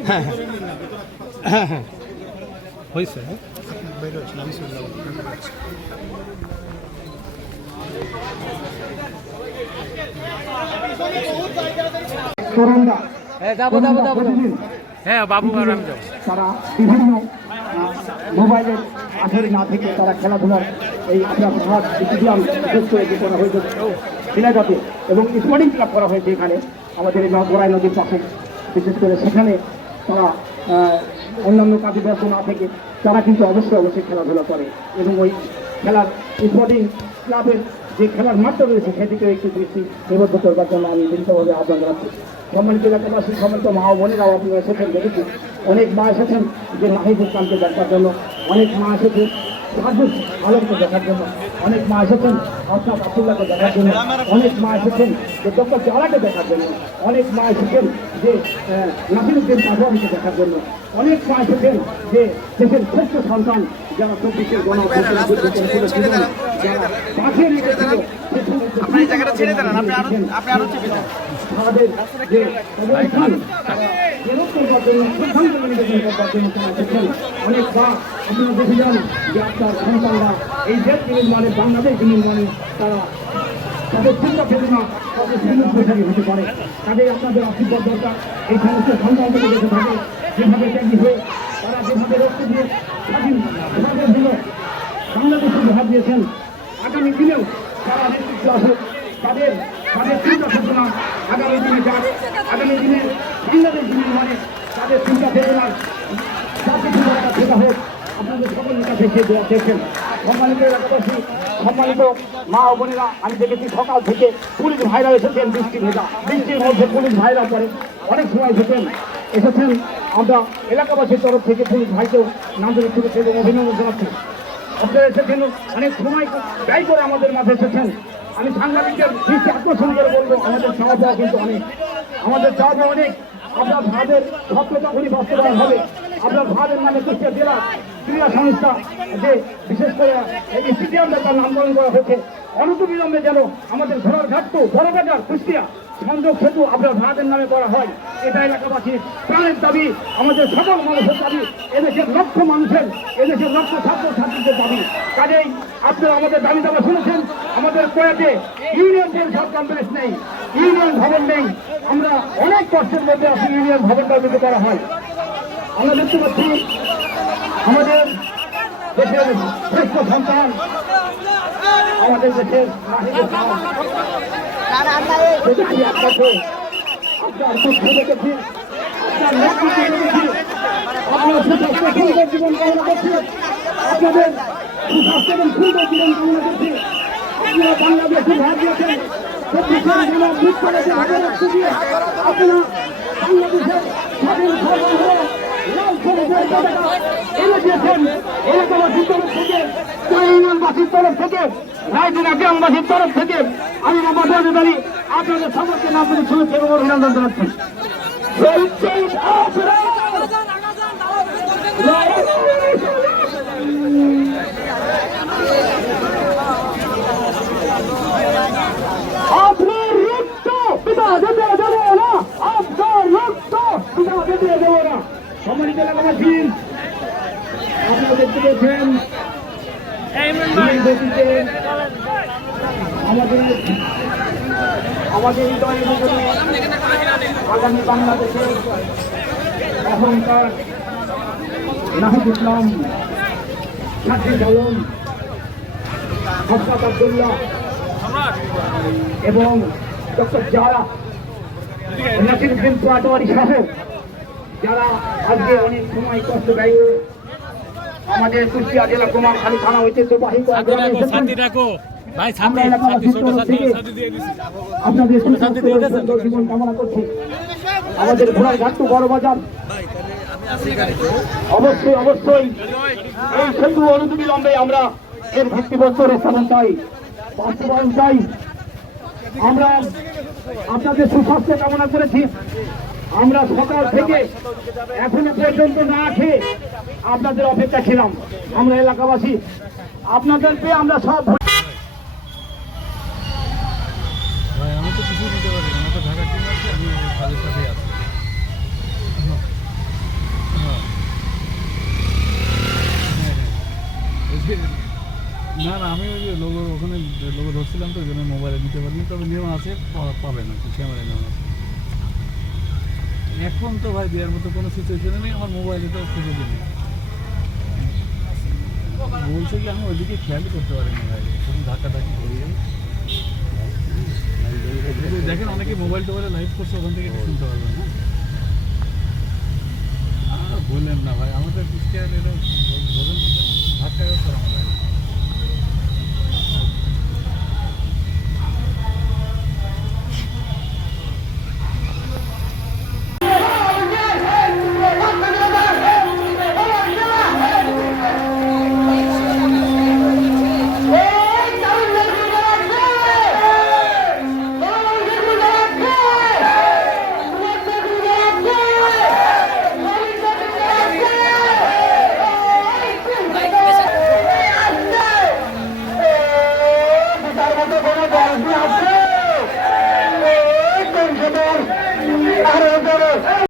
হ্যাঁ হ্যাঁ হ্যাঁ হ্যাঁ হয়েছে হ্যাঁ? তরুণরা যাব যাব যাব। হ্যাঁ বাবু তারা বিভিন্ন মোবাইলের আসরে না থেকে তারা খেলাধুলার এই আপনার ভাগ স্টেডিয়াম বিশেষ করে যে করা হয়েছে। শিলাগতে এবং স্পোর্টিং ক্লাব করা হয়েছে এখানে। আমাদের এই বড়াই নদীর পাশে। বিশেষ করে সেখানে তারা অন্যান্য কাজে ব্যস্ত না থেকে তারা কিন্তু অবশ্যই অবশ্যই খেলাধুলা করে। এবং ওই খেলার স্পোর্টিং ক্লাবের যে খেলার মাঠটা রয়েছে সেদিকে একটু দৃষ্টি নিবদ্ধ করবার জন্য আমি বিনীতভাবে আহ্বান জানাচ্ছি। সম্মানিত এলাকাবাসী, সম্মানিত মা বোনেরাও আপনারা এসেছেন দেখেছি। অনেক মা এসেছেন যে মাহিদুল ইসলামকে দেখার জন্য। অনেক মা এসেছেন সাজুদ আলমকে দেখার জন্য অনেক মা এসেছেন আবদুল্লাহকে দেখার জন্য অনেক মা এসেছেন যে ডক্টর জালাকে দেখার জন্য অনেক মা এসেছেন যে আহ, নাসিরুদ্দিন পাটোয়ারিকে দেখার জন্য অনেক মা এসেছেন যে দেশের শ্রেষ্ঠ সন্তান যারা চব্বিশের আপনি এই অনেক আপনারা যান যে আপনার সন্তানরা এই দেশ বাংলাদেশ নির্মাণে তারা তাদের চিন্তা চেতনা তাদের হতে পারে তাদের আপনাদের দরকার এই তারা যেভাবে রক্ত দিয়ে ভাব দিয়েছেন আগামী দিনেও তারা নেতৃত্ব আসুক তাদের তাদের চিন্তা চেতনা আগামী দিনে যাক। আগামী দিনে বাংলাদেশ নির্মাণে তাদের চিন্তা চেতনার জাতি চিন্তা সেটা হোক। আপনাদের সকলের কাছে সে দোয়া চেয়েছেন। সম্মানিত এলাকাবাসী, সম্মানিত মা ও বোনেরা, আমি দেখেছি সকাল থেকে পুলিশ ভাইরা এসেছেন বৃষ্টি ভেজা বৃষ্টির মধ্যে পুলিশ ভাইরা পরে অনেক সময় এসেছেন। এসেছেন আমরা এলাকাবাসীর তরফ থেকে পুলিশ ভাইকেও নান্দনিক শুভেচ্ছা এবং অভিনন্দন জানাচ্ছি। আপনারা এসেছেন, অনেক সময় ব্যয় করে আমাদের মাঝে এসেছেন। আমি সাংবাদিকদের দৃষ্টি আকর্ষণ করে বলব, আমাদের চাওয়া পাওয়া কিন্তু অনেক। আমাদের চাওয়া পাওয়া অনেক। আপনার ভাবের স্বপ্নতা উনি বাস্তবায়ন হবে। আপনার ভাবের নামে কুষ্টিয়া জেলা, ক্রীড়া সংস্থা, যে বিশেষ করে এই স্টেডিয়াম ব্যাপার নামকরণ করা হয়েছে অনতিবিলম্বে যেন আমাদের ঘোড়ার ঘাটটু বড়বাজার, কুষ্টিয়া সংযোগ সেতু আপনার ভারতের নামে করা হয়। এটা এলাকাবাসীর প্রাণের দাবি, আমাদের সকল মানুষের দাবি, এদেশের লক্ষ মানুষের, এদেশের লক্ষ ছাত্র ছাত্রীদের দাবি। কাজেই আপনারা আমাদের দাবি দাবা শুনেছেন, আমাদের কোয়াতে ইউনিয়ন পরিষদ কমপ্লেক্স নেই, ইউনিয়ন ভবন নেই। আমরা অনেক কষ্টের মধ্যে আছি, ইউনিয়ন ভবনটা যদি করা হয়। আমরা দেখতে পাচ্ছি, আমাদের দেশের শ্রেষ্ঠ সন্তান, আমাদের দেশের। দেখেছি আপনাকে আপনার দুঃখ দেখেছি আপনার নেতৃত্ব দেখেছি আপনার সুস্বাস্থ্য সুন্দর জীবন কামনা করছি আপনাদের সুস্বাস্থ্য এবং সুন্দর জীবন কামনা করছি আপনারা বাংলাদেশে ভাগ দিয়েছেন আপনারা বাংলাদেশের স্বাধীন সর্বভৌম লাল সবুজের পতাকা এনে দিয়েছেন এলাকাবাসীর তরফ থেকে ইউনিয়নবাসীর তরফ থেকে, রায়দিনা গ্রামবাসীর তরফ থেকে আমি মোহাম্মদ ওয়াজেদ আলী আপনাদের সকলকে নাম করে শুভেচ্ছা এবং অভিনন্দন জানাচ্ছি। সম্মানিত এলাকাবাসী আপনারা দেখতে পেয়েছেন এই গতিতে আমাদের এই দলের আগামী বাংলাদেশের এখনকার নাহিদ ইসলাম সাকিব আলম হসরত আবদুল্লাহ এবং ডক্টর যারা নাসিরুদ্দিন পাটোয়ারি সহ যারা আজকে অনেক সময় কষ্ট ব্যয় আমাদের কুষ্টিয়া জেলা কুমারখালী থানা ঐতিহ্যবাহী গ্রামে এসেছেন। ভাই আমরা এলাকাবাসীর তরফ থেকে আপনাদের সুস্বাস্থ্য ও সুন্দর জীবন কামনা করছি। আমাদের ঘোড়ার ঘাটটু বড় বাজার। অবশ্যই অবশ্যই। এই সেতু অনুবিলম্বে আমরা এর ভিত্তিবস্তর স্থাপন চাই বাস্তবায়ন চাই। আমরা আপনাদের সুস্বাস্থ্য কামনা করেছি। আমরা সকাল থেকে এখনও পর্যন্ত না খেয়ে আপনাদের অপেক্ষা ছিলাম। আমরা এলাকাবাসী আপনাদের পেয়ে আমরা সব আমি তো কিছুই দিতে পারি না আমার তো ঢাকা টিম আছে আমি তাদের সাথেই আছি না না, আমি ওই লোগো ওখানে লোগো ধরছিলাম তো ওই জন্য মোবাইলে নিতে পারিনি। তবে নিয়ম আছে, পা- পাবেন আর কি ক্যামেরা নিয়ম আছে। এখন তো ভাই দেওয়ার মতো কোনো সিচুয়েশনে নেই, আমার মোবাইলে তো খুঁজে দিই বলছে কি আমি ওইদিকে খেয়ালই করতে পারিনি ভাই, শুধু ধাক্কা ধাক্কি করি। দেখেন, অনেকে মোবাইল টোবাইলে লাইভ করছে, ওখান থেকে শুনতে পারবেন আর বললেন না ভাই, আমাদের কুষ্টিয়ার এরা বোঝেন না। তো, ধাক্কা ব্যবসা আমাদের